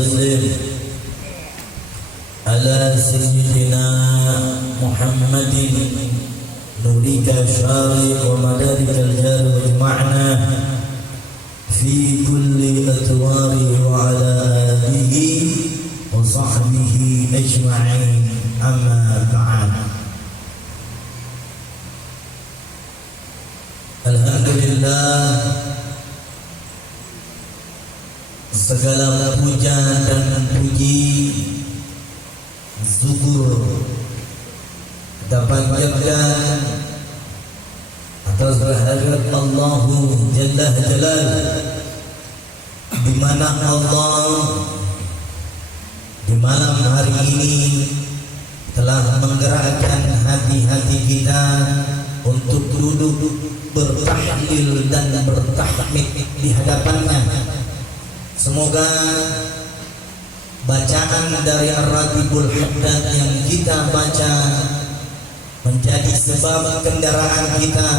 وسلم على سيدنا محمد نورك شارق ومدارك الجار واجمعنا في كل أطواره وعلى آله وصحبه أجمعين أما بعد. Alhamdulillah, segala puja dan puji syukur kita panjatkan atas kehadirat Allah Jalla Jalal, di mana Allah di malam hari ini telah menggerakkan hati-hati kita untuk duduk bertahlil dan bertahmid di hadapannya. Semoga bacaan dari Ar-Ratibul Haddad yang kita baca menjadi sebab kendaraan kita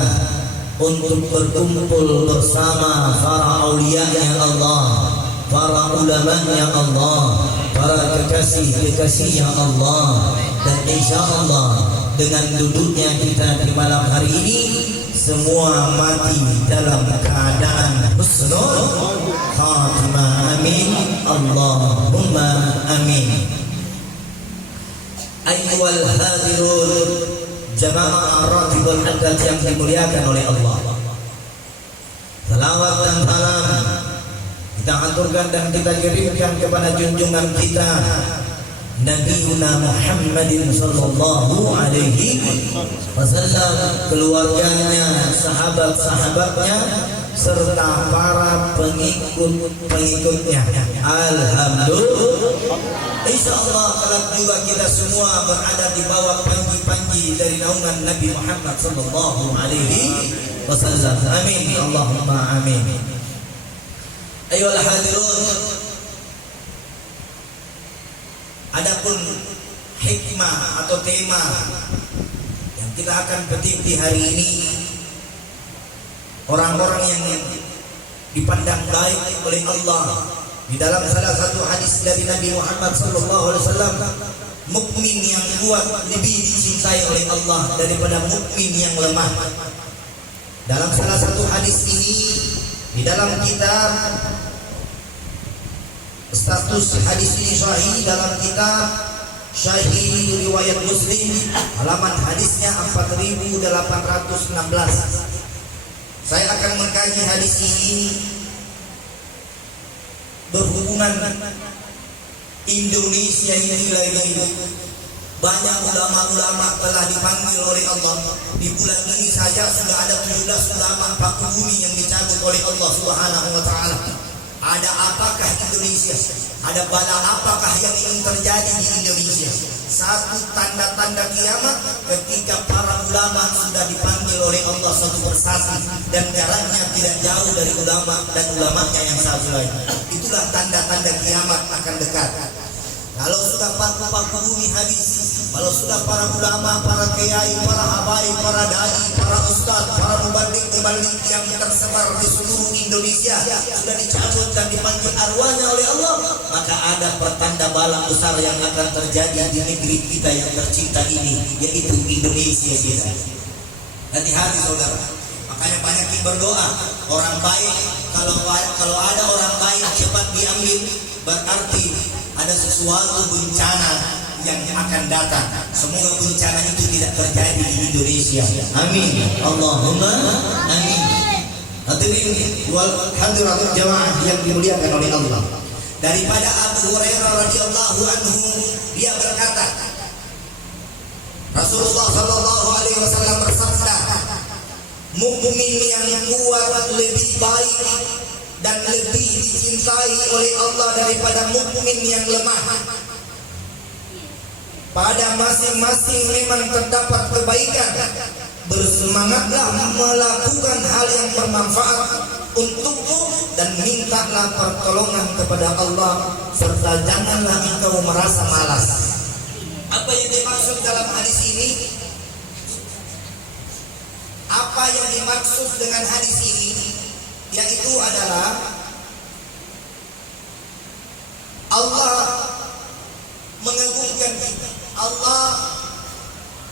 untuk berkumpul bersama para aulia-Nya Allah, para ulama-Nya Allah, para kekasih-kekasih-Nya Allah. Dan insyaallah dengan duduknya kita di malam hari ini semua mati dalam keadaan husnul khatimah. Amin, Allahumma amin. Ayyuhal hadirun, jamaah Ar-Ratibul Haddad yang dimuliakan oleh Allah, salawat dan salam kita aturkan dan kita kirimkan kepada junjungan kita Nabiuna Muhammadin sallallahu alaihi wasallam, keluarganya, sahabat-sahabatnya, serta para pengikut-pengikutnya. Alhamdulillah, insyaallah kelak juga kita semua berada di bawah panji-panji dari naungan Nabi Muhammad sallallahu alaihi wasallam. Amin, Allahumma amin. Ayolah hadirun, adapun hikmah atau tema yang kita akan petik di hari ini, orang-orang yang dipandang baik oleh Allah. Di dalam salah satu hadis dari Nabi Muhammad SAW, mukmin yang kuat lebih dicintai oleh Allah daripada mukmin yang lemah. Dalam salah satu hadis ini, di dalam kitab, status hadis ini sahih dalam kitab Sahih riwayat Muslim, halaman hadisnya 4816. Saya akan mengkaji hadis ini berhubungan Indonesia ini lagi. Banyak ulama-ulama telah dipanggil oleh Allah. Di bulan ini saja sudah ada 17 ulama paku bumi yang dicabut oleh Allah Subhanahu wa taala. Ada apakah Indonesia? Ada bala apakah yang ingin terjadi di Indonesia? Satu tanda-tanda kiamat ketika para ulama sudah dipanggil oleh Allah satu persatu dan jaraknya tidak jauh dari ulama dan ulamanya yang satu lain. Itulah tanda-tanda kiamat akan dekat. Kalau sudah paku-paku bumi habis, kalau sudah para ulama, para kiai, para habaib, para dai, para ustaz, para mubalik yang tersebar di seluruh Indonesia sudah dicabut dan dipanggil arwahnya oleh Allah, maka ada pertanda bala besar yang akan terjadi di negeri kita yang tercinta ini, yaitu Indonesia kita. Hati-hati saudara. Makanya banyak yang berdoa, orang baik, kalau ada orang baik cepat diambil, berarti ada sesuatu bencana yang akan datang. Semoga bencana itu tidak terjadi di Indonesia. Amin, Allahumma amin. Hadirin wal hadirat jamaah yang dimuliakan oleh Allah. Daripada Abu Hurairah radhiyallahu anhu, dia berkata, Rasulullah sallallahu alaihi wasallam bersabda, mukmin yang kuat lebih baik dan lebih dicintai oleh Allah daripada mukmin yang lemah. Pada masing-masing memang terdapat kebaikan. Bersemangatlah melakukan hal yang bermanfaat untukmu dan mintalah pertolongan kepada Allah, serta janganlah engkau merasa malas. Apa yang dimaksud dalam hadis ini? Apa yang dimaksud dengan hadis ini? Yaitu adalah Allah mengagungkan kita, Allah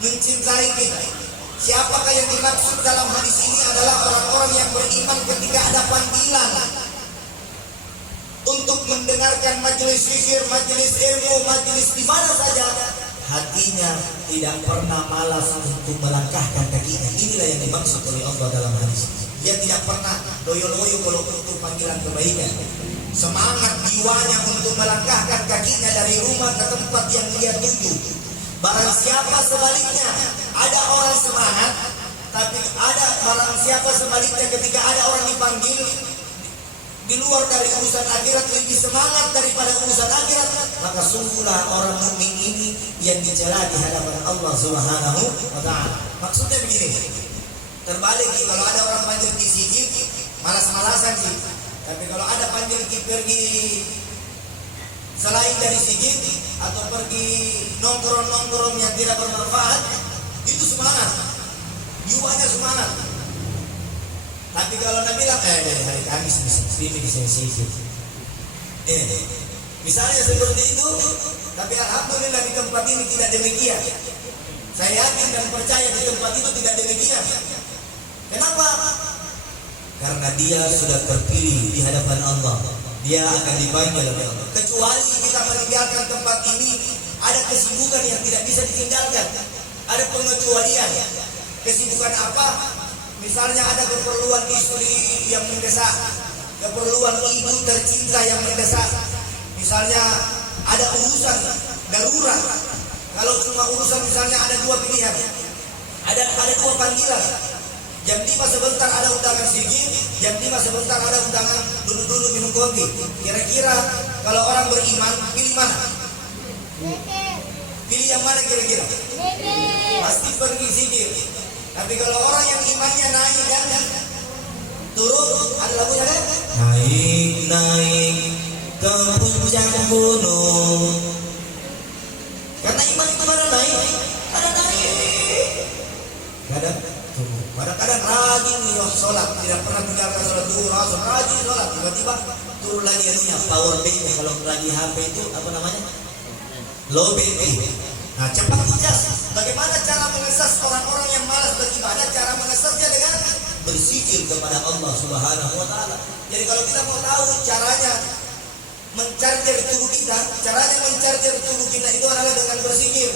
mencintai kita. Siapakah yang dimaksud dalam hadis ini adalah orang-orang yang beriman ketika ada panggilan untuk mendengarkan majelis zikir, majelis ilmu, majelis di mana saja, hatinya tidak pernah malas untuk melangkahkan kakinya. Inilah yang dimaksud oleh Allah dalam hadis ini. Dia tidak pernah loyo-loyo kalau untuk panggilan kebaikan. Semangat jiwanya untuk melangkahkan kakinya dari rumah ke tempat yang dia tuju. Barang siapa sebaliknya, ada orang semangat, tapi ada barang siapa sebaliknya ketika ada orang dipanggil di luar dari urusan akhirat, lebih semangat daripada urusan akhirat, maka sungguhlah orang mukmin ini yang dicela di hadapan Allah Subhanahu wa taala. Maksudnya begini, terbalik kalau ada orang panggil di sini malas-malasan sih. Tapi kalau ada panggil pergi selain dari sini atau pergi nongkrong-nongkrong yang tidak bermanfaat, itu semangat, jiwanya semangat. Tapi kalau Nabi bilang hari Kamis bisa sihir, misalnya seperti itu. Tapi alhamdulillah di tempat ini tidak demikian. Saya yakin dan percaya di tempat itu tidak demikian. Kenapa? Karena dia sudah terpilih di hadapan Allah. Dia akan dipanggil oleh Allah. Kecuali kita meninggalkan tempat ini, ada kesibukan yang tidak bisa ditinggalkan. Ada pengecualian. Kesibukan apa? Misalnya ada keperluan istri yang mendesak, keperluan ibu tercinta yang mendesak. Misalnya ada urusan darurat. Kalau cuma urusan misalnya ada dua pilihan, ada dua panggilan. Jam 5 sebentar ada undangan sikit, jam 5 sebentar ada undangan dulu minum kopi. Kira-kira kalau orang beriman pilih mana? Pilih yang mana kira-kira? Pasti pergi sikit. Tapi kalau orang yang imannya naik dan turun, ada lagunya kan? Naik ke puncak gunung. Karena iman itu mana naik? Ada naik. Kadang-kadang rajin sholat, tidak pernah tinggalkan sholat duhur, asar, rajin sholat. Tiba-tiba turun lagi anunya, power bank-nya. Kalau lagi HP itu apa namanya? Low battery. Nah, cepat pujas. Bagaimana cara mengesas orang-orang yang malas beribadah? Cara mengesasnya dengan berzikir kepada Allah Subhanahu wa taala. Jadi kalau kita mau tahu caranya mencarger tubuh kita, caranya mencarger tubuh kita itu adalah dengan berzikir.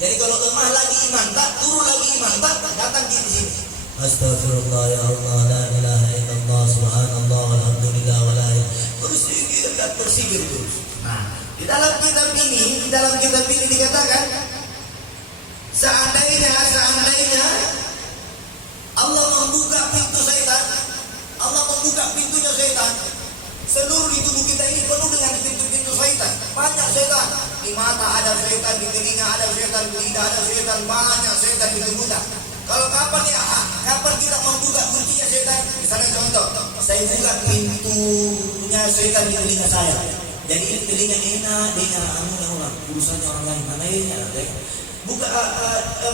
Jadi kalau lemah lagi iman, tak turun lagi iman, tak datang di sini. Astagfirullah ya Allah, la ilaha illallah, subhanallah, alhamdulillah, wa la ilaha. Berzikir dan berzikir terus. Nah, di dalam kitab ini dikatakan, seandainya Allah membuka pintu setan, Allah membuka pintunya setan, seluruh di tubuh kita ini penuh dengan pintu-pintu setan. Banyak setan. Di mata ada setan, di telinga ada setan, di lidah ada setan, banyak setan di tubuh kita. Kalau kapan kita membuka kuncinya setan? Misalnya contoh, saya buka pintunya setan di telinga saya. Jadi ini telinga enak, dengar orang urusannya orang lain, mana enak. Buka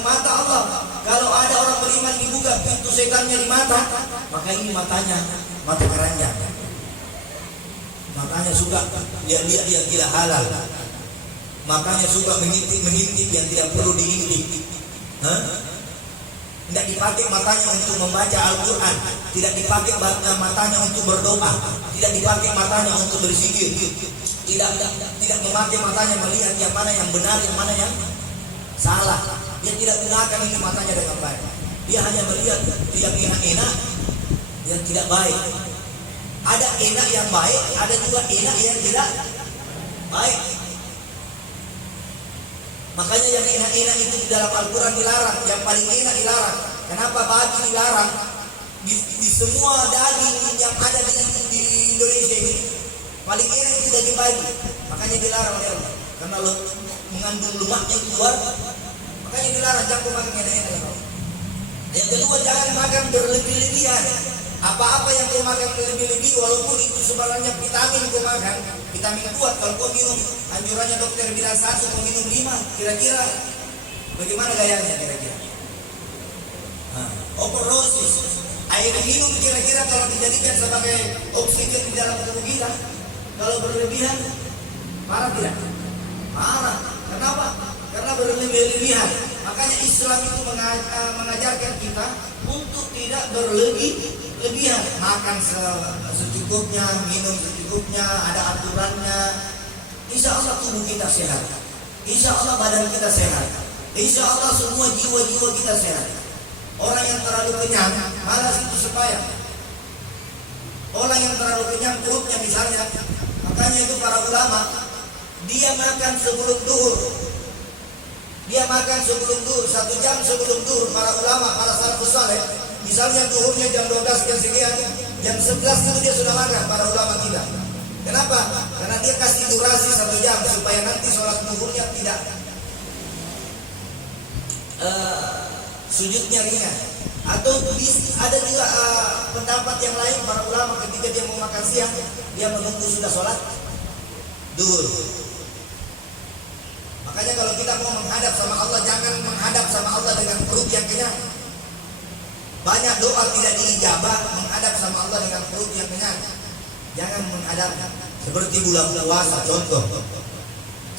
mata Allah. Kalau ada orang beriman dibuka pintu setannya di mata, maka ini matanya mata keranjang. Makanya suka lihat-lihat yang tidak halal. Makanya suka mengintip yang tidak perlu diintip. Tidak dipakai matanya untuk membaca Al-Quran, tidak dipakai matanya untuk berdoa, tidak dipakai matanya untuk berzikir, tidak memakai matanya melihat yang mana yang benar, yang mana yang salah. Dia tidak gunakan ini matanya dengan baik. Dia hanya melihat yang enak-enak, yang tidak baik. Ada enak yang baik, ada juga enak yang tidak baik. Makanya yang enak-enak itu di dalam Al-Quran dilarang, yang paling enak dilarang. Kenapa babi dilarang? Di semua daging yang ada di Indonesia ini, paling enak itu daging babi. Makanya dilarang oleh Allah. Karena mengandung lemaknya keluar, makanya dilarang, jangan makan enak-enak. Yang kedua, jangan makan berlebih-lebihan. Apa-apa yang kau makan berlebih-lebih, walaupun itu sebenarnya vitamin kau makan, vitamin kuat. Kalau kau minum, anjurannya dokter bilang 1, kau minum 5. Kira-kira bagaimana gayanya kira-kira? Overdosis. Air minum kira-kira kalau dijadikan sebagai oksigen di dalam tubuh kita, Kalau berlebihan, marah tidak? Marah. Kenapa? Karena berlebihan. Makanya Islam itu mengajarkan kita untuk tidak berlebihan. Makan secukupnya, minum secukupnya, ada aturannya. Insya Allah tubuh kita sehat. Insya Allah badan kita sehat. Insya Allah semua jiwa-jiwa kita sehat. Orang yang terlalu kenyang, malas itu supaya. Orang yang terlalu kenyang perutnya misalnya, makanya itu para ulama, dia makan sebelum duhur. Dia makan sebelum duhur, 1 jam sebelum duhur. Para ulama, para salafus saleh, misalnya duhurnya jam 12 jam sekian, jam 11 itu dia sudah makan. Para ulama tidak. Kenapa? Karena dia kasih durasi 1 jam supaya nanti sholat duhurnya tidak sujudnya ringan. Atau ada juga pendapat yang lain, para ulama ketika dia mau makan siang, dia menunggu sudah sholat duhur. Makanya kalau kita mau menghadap sama Allah, jangan menghadap sama Allah dengan perut yang kenyang. Banyak doa tidak diijabah menghadap sama Allah dengan perut yang kenyang. Jangan menghadap seperti bulan puasa. Contoh,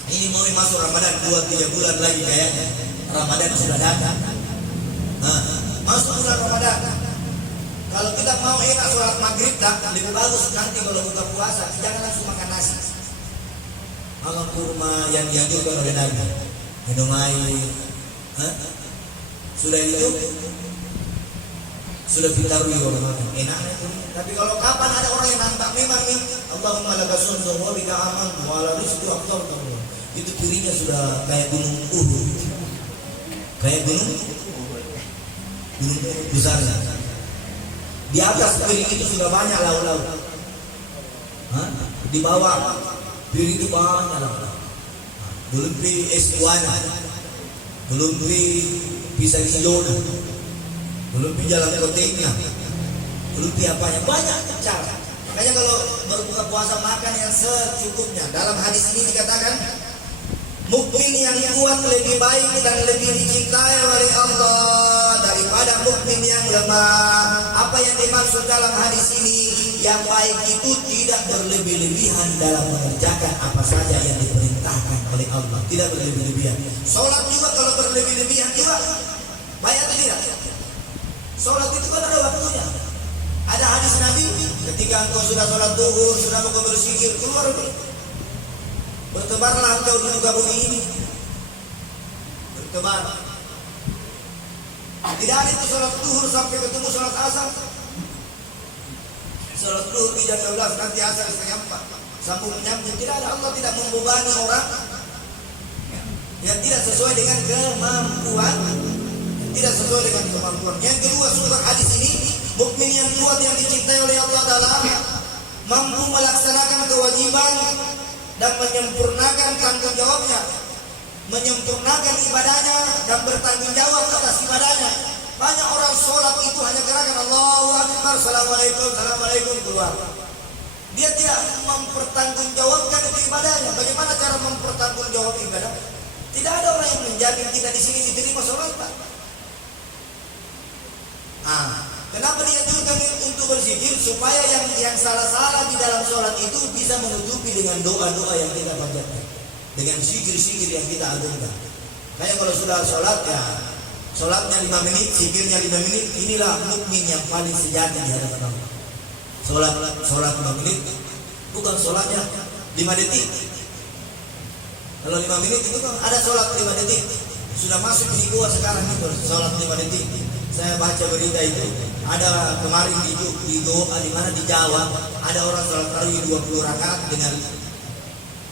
ini mau masuk Ramadan, 2-3 bulan lagi kayaknya Ramadan sudah datang. Masuk bulan Ramadan, kalau kita mau enak sholat maghrib, lebih bagus nanti kalau buka puasa jangan langsung makan nasi. Makan kurma yang dianjurkan oleh Nabi, minum air. Sudah itu sudah fitarwi orang enak itu. Tapi kalau kapan ada orang yang nampak memang nih, Allahumma laka sunzum wa bika aman wa ala rizqi afdal, itu kirinya sudah kayak gunung Uhud, kayak gunung besarnya. Di atas piring itu sudah banyak lauk-lauk. Di bawah piring itu banyak lauk. Belum pi es buana, belum pi pisang hijau, belum pi jalan proteinnya, belum pi apanya, banyak cara. Makanya kalau berbuka puasa makan yang secukupnya. Dalam hadis ini dikatakan, mukmin yang kuat lebih baik dan lebih dicintai oleh Allah daripada mukmin yang lemah. Apa yang dimaksud dalam hadis ini? Yang baik itu tidak berlebih-lebihan dalam mengerjakan apa saja yang diperintahkan oleh Allah. Tidak berlebih-lebihan. Sholat juga kalau berlebih-lebihan juga baik atau tidak? Sholat itu kan ada waktunya. Ada hadis Nabi, ketika engkau sudah sholat duhur, sudah mau berzikir, keluar bertebarlah engkau di muka bumi ini. Bertebar. Tidak ada itu sholat duhur sampai ketemu sholat asar. Sholat duhur di jam 12, nanti asar setengah 4. Sambung menyambung. Tidak ada, Allah tidak membebani orang yang tidak sesuai dengan kemampuan. Tidak sesuai dengan kemampuan. Yang kedua, sumber hadis ini, mukmin yang kuat yang dicintai oleh Allah adalah mampu melaksanakan kewajiban dan menyempurnakan tanggung jawabnya, menyempurnakan ibadahnya dan bertanggung jawab atas ibadahnya. Banyak orang sholat itu hanya gerakan Allahu Akbar, Assalamualaikum, Assalamualaikum, keluar. Dia tidak mempertanggungjawabkan itu ibadahnya. Bagaimana cara mempertanggungjawab ibadah? Tidak ada orang yang menjamin kita di sini diterima sholat, Pak. Kenapa dianjurkan untuk berzikir? Supaya yang salah-salah di dalam sholat itu bisa menutupi dengan doa-doa yang kita panjatkan, dengan zikir-zikir yang kita agungkan. Kayak kalau sudah sholat, ya sholatnya 5 menit, zikirnya 5 menit. Inilah mukmin yang paling sejati di hadapan Allah. Sholat 5 menit, bukan sholatnya 5 detik. Kalau 5 menit itu kan ada sholat 5 detik. Sudah masuk di gua sekarang itu sholat 5 detik. Saya baca berita itu, ada kemarin di mana di Jawa, ada orang sholat tarawih 20 rakaat dengan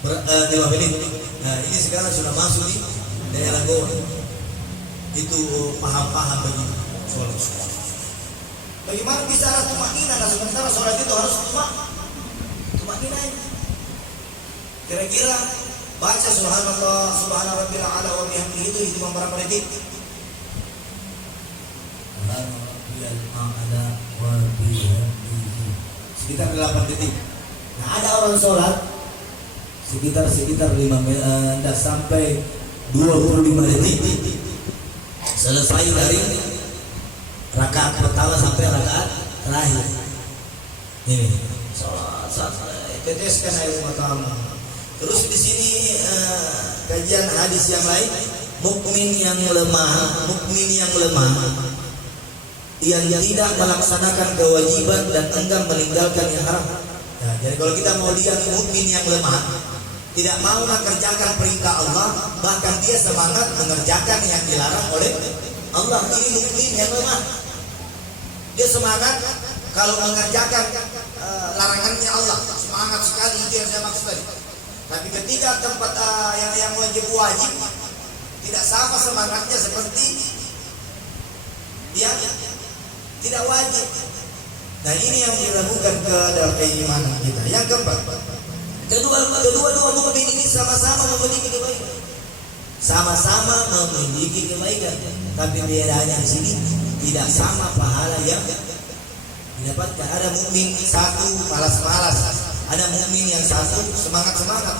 5 menit. Nah, ini sekarang sudah masuk di daerah Goa. Itu paham-paham begitu sholat. Bagaimana bicara tumakninah? Nah, sementara sholat itu harus tumakninah. Kira-kira baca subhanallah, subhana rabbil a'la wa bihamdihi itu hitungan berapa detik? Sekitar 8 detik. Nah, ada orang sholat sekitar 5 menit, sampai 25 detik. Selesai dari rakaat pertama sampai rakaat terakhir. Ini sholat teteskan air matamu. Terus di sini kajian hadis yang lain, mukmin yang lemah yang tidak melaksanakan kewajiban dan enggan meninggalkan yang haram. Ya, jadi kalau kita mau lihat mukmin yang lemah, tidak mau mengerjakan perintah Allah, bahkan dia semangat mengerjakan yang dilarang oleh Allah. Ini mukmin yang lemah. Dia semangat kalau mengerjakan larangannya Allah, semangat sekali, itu yang saya maksud tadi. Tapi ketika tempat yang wajib tidak sama semangatnya seperti yang tidak wajib. Nah, ini yang diragukan ke dalam keimanan kita. Yang keempat, kedua mukmin ini sama-sama memiliki kebaikan. Sama-sama memiliki kebaikan. Tapi bedanya di sini tidak sama pahala yang didapatkan. Ada mukmin satu malas-malas, ada mukmin yang satu semangat-semangat.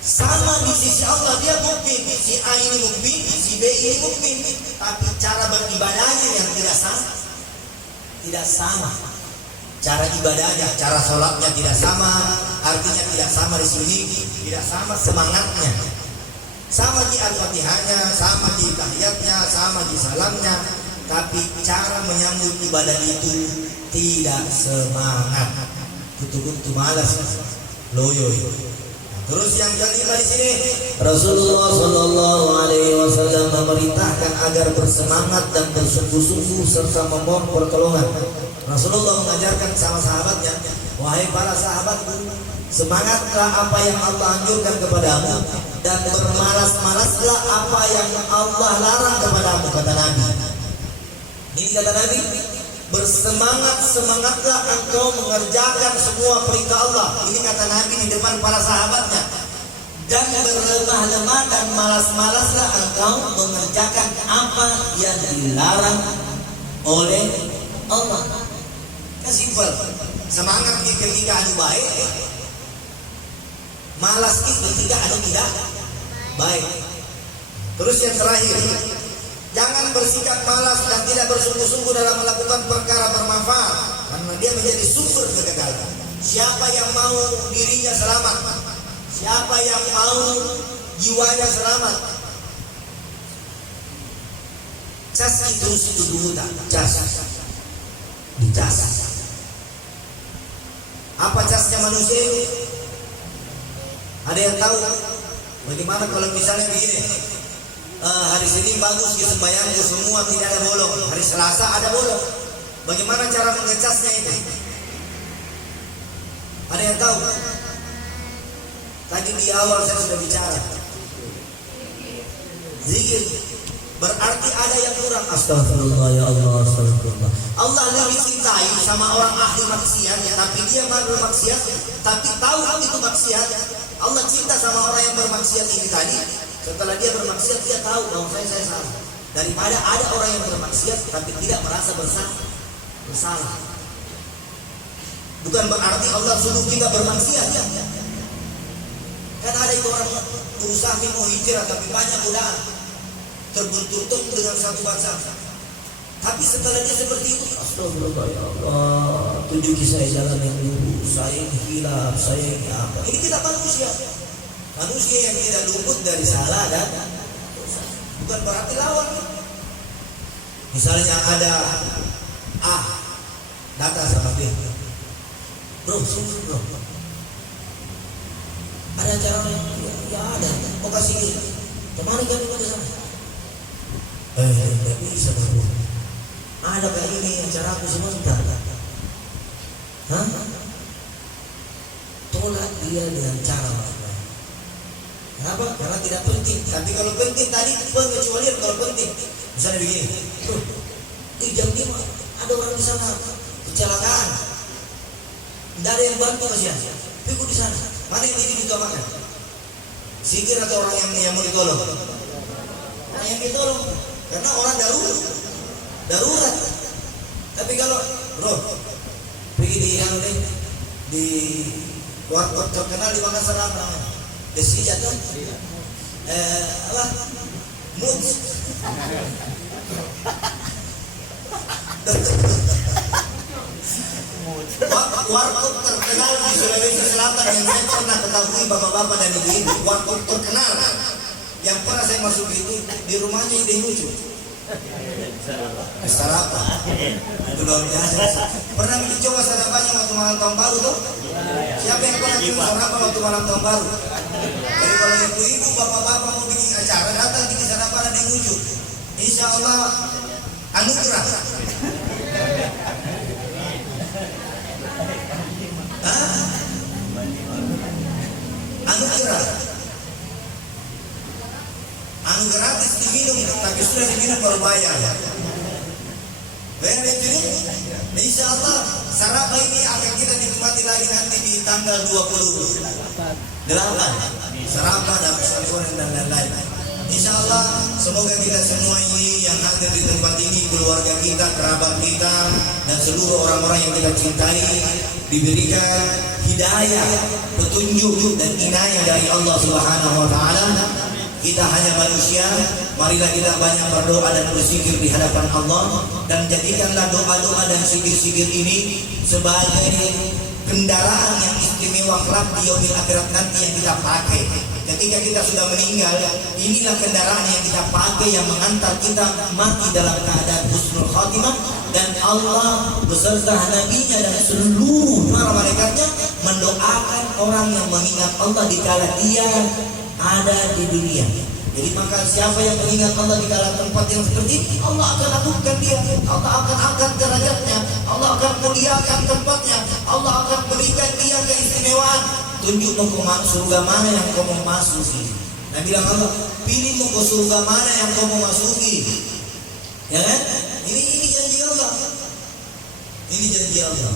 Sama di sisi Allah dia mukmin, si A ini mukmin, si B ini mukmin, tapi cara beribadahnya yang tidak sama. Cara ibadahnya, cara sholatnya tidak sama, artinya tidak sama di sini, tidak sama semangatnya. Sama di al-fatihahnya, sama di tahiyatnya, sama di salamnya, tapi cara menyambut ibadah itu tidak semangat. Kutu-kutu malas, loyo. Terus yang kelima di sini, Rasulullah Shallallahu Alaihi Wasallam memerintahkan agar bersemangat dan bersungguh-sungguh serta memohon pertolongan. Rasulullah mengajarkan sama sahabatnya, wahai para sahabatku, semangatlah apa yang Allah anjurkan kepadamu dan bermalas-malaslah apa yang Allah larang kepadamu, kata Nabi. Ini kata Nabi, bersemangatlah engkau mengerjakan semua perintah Allah. Ini kata Nabi di depan para sahabatnya. Dan berlemah-lemah dan malas-malaslah engkau mengerjakan apa yang dilarang oleh Allah. Kan simpel. Semangat ketika anu baik, malas ketika anu tidak baik. Terus yang terakhir, jangan bersikap malas dan tidak bersungguh-sungguh dalam melakukan perkara bermanfaat, karena dia menjadi sumber kegagalan. Siapa yang mau dirinya selamat, siapa yang mau jiwanya selamat, cas terus itu dulu tak cas. Apa casnya manusia ini? Ada yang tahu? Bagaimana kalau misalnya begini? Hari Senin bagus di sembahyangku semua tidak ada bolong. Hari Selasa ada bolong. Bagaimana cara mengecasnya itu? Ada yang tahu? Tadi di awal saya sudah bicara. Zikir. Berarti ada yang kurang. Astagfirullah ya Allah, astagfirullah. Allah lebih cintai sama orang ahli maksiat, tapi dia bermaksiat, tapi tahu itu maksiat. Allah cinta sama orang yang bermaksiat ini tadi. Setelah dia bermaksiat, dia tahu bahwa saya salah. Daripada ada orang yang bermaksiat tapi tidak merasa bersalah. Bukan berarti Allah suruh kita bermaksiat. Kan ada itu orang berusaha mau hijrah tapi banyak godaan, terbuntur dengan satu bangsa. Tapi setelah dia seperti itu, astagfirullah ya Allah, tunjuki saya jalan yang lurus, saya ini hilaf, saya ini apa. Ini kita manusia yang tidak luput dari salah dan dosa. Bukan berarti lawan. Misalnya ada A datang sama B, bro, ada acara ya ada, mau kasih kemana kan di sana? Tidak bisa bro. Ada kayak ini acara aku sebentar. Hah? Tolak dia dengan cara baik. Kenapa? Karena tidak penting. Tapi kalau penting tadi pengecualian kalau penting. Misalnya begini. Jam 5 ada orang di sana kecelakaan. Tidak ada yang bantu kasihan. Pikir di sana. Mana yang ini ditolongkan? Zikir atau orang yang mau ditolong? Orang yang ditolong. Karena orang darurat. Tapi kalau bro pergi di warkop terkenal di Makassar namanya Desi Jatuh apa Moods warkop terkenal di Sulawesi Selatan yang saya pernah ketahui bapak-bapak dan ibu-ibu, warkop terkenal yang pernah saya masuk itu di rumahnya ide lucu. Sarapan, itu luar biasa. Pernah mencoba sarapannya waktu malam tahun baru tuh? Siapa yang pernah bikin sarapan waktu malam tahun baru? Jadi kalau ibu-ibu, bapak-bapak mau bikin acara, datang bikin sarapan ada yang lucu. Insya Allah anugerah. Anu gratis diminum, tapi sudah diminum baru bayar. Bayar itu, insya Allah sarapan ini akan kita nikmati lagi nanti di tanggal 28 sarapan dan pesantren dan lain-lain. Insya Allah semoga kita semua ini yang hadir di tempat ini, keluarga kita, kerabat kita, dan seluruh orang-orang yang kita cintai diberikan hidayah, petunjuk dan inayah dari Allah Subhanahu wa taala. Kita hanya manusia, marilah kita banyak berdoa dan berzikir di hadapan Allah, dan jadikanlah doa-doa dan zikir-zikir ini sebagai kendaraan yang istimewa kelak di yaumil akhirat nanti yang kita pakai. Ketika kita sudah meninggal, inilah kendaraan yang kita pakai yang mengantar kita mati dalam keadaan husnul khatimah, dan Allah beserta nabinya dan seluruh para malaikatnya mendoakan orang yang mengingat Allah di kala dia ada di dunia. Jadi maka siapa yang mengingat Allah di dalam tempat yang seperti ini, Allah akan lakukan dia, Allah akan angkat derajatnya, Allah akan muliakan tempatnya, Allah akan berikan dia keistimewaan. Tunjuk mau ke surga mana yang kau mau masuki. Nah bilang Allah, pilih mau ke surga mana yang kau mau masuki. Ya kan? Ini janji Allah. Ini janji Allah.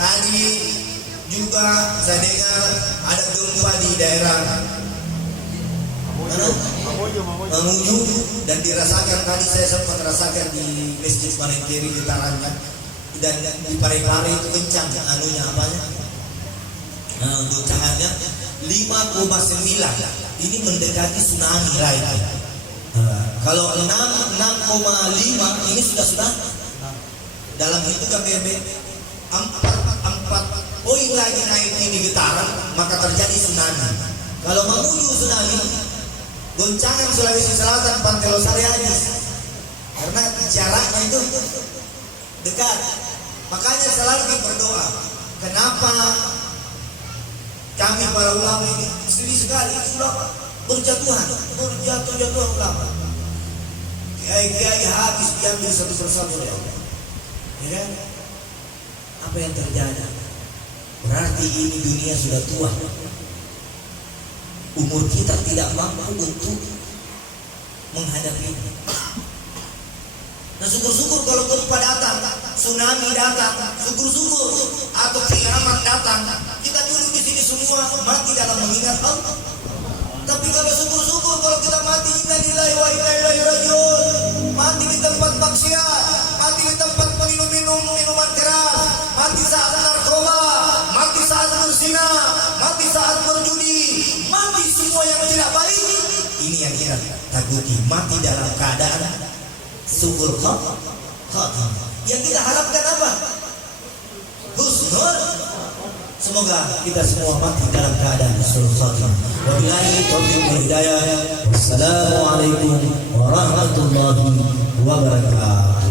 Tadi juga saya dengar ada gempa di daerah Mamuju, dan dirasakan tadi saya sempat rasakan di Masjid Manengkeri di Taranya, dan di Parepare itu kencang anunya apanya, goncangannya 5,9. Ini mendekati tsunami lain. Kalau 6,5 ini sudah dalam hitungan BNP 4 poin lagi naik ini getaran, maka terjadi tsunami. Kalau Mamuju tsunami, goncangan Sulawesi Selatan, Pantai Losari habis, karena jaraknya itu dekat. Makanya selalu berdoa, kenapa kami para ulama ini sedih sekali, ulama berjatuhan ulama, kiai habis diambil satu persatu ya Allah. Ya kan? Apa yang terjadi? Berarti ini dunia sudah tua. Umur kita tidak mampu untuk menghadapinya. Nah syukur-syukur kalau gempa datang, tsunami datang, syukur-syukur, atau kiamat datang, kita duduk di sini semua mati dalam mengingat Allah. Tapi kalau syukur-syukur kalau kita mati inna lillahi wa inna ilaihi rajiun, mati di tempat maksiat, mati di tempat minuman keras, mati saat narkoba, mati saat berzina, mati saat berjudi, mati semua yang tidak baik. Ini yang kita takuti, mati dalam keadaan subur khatimah. Yang kita harapkan apa? Husnul. Semoga kita semua mati dalam keadaan husnul khatimah. Wabillahi taufiq wal hidayah. Wassalamualaikum warahmatullahi wabarakatuh.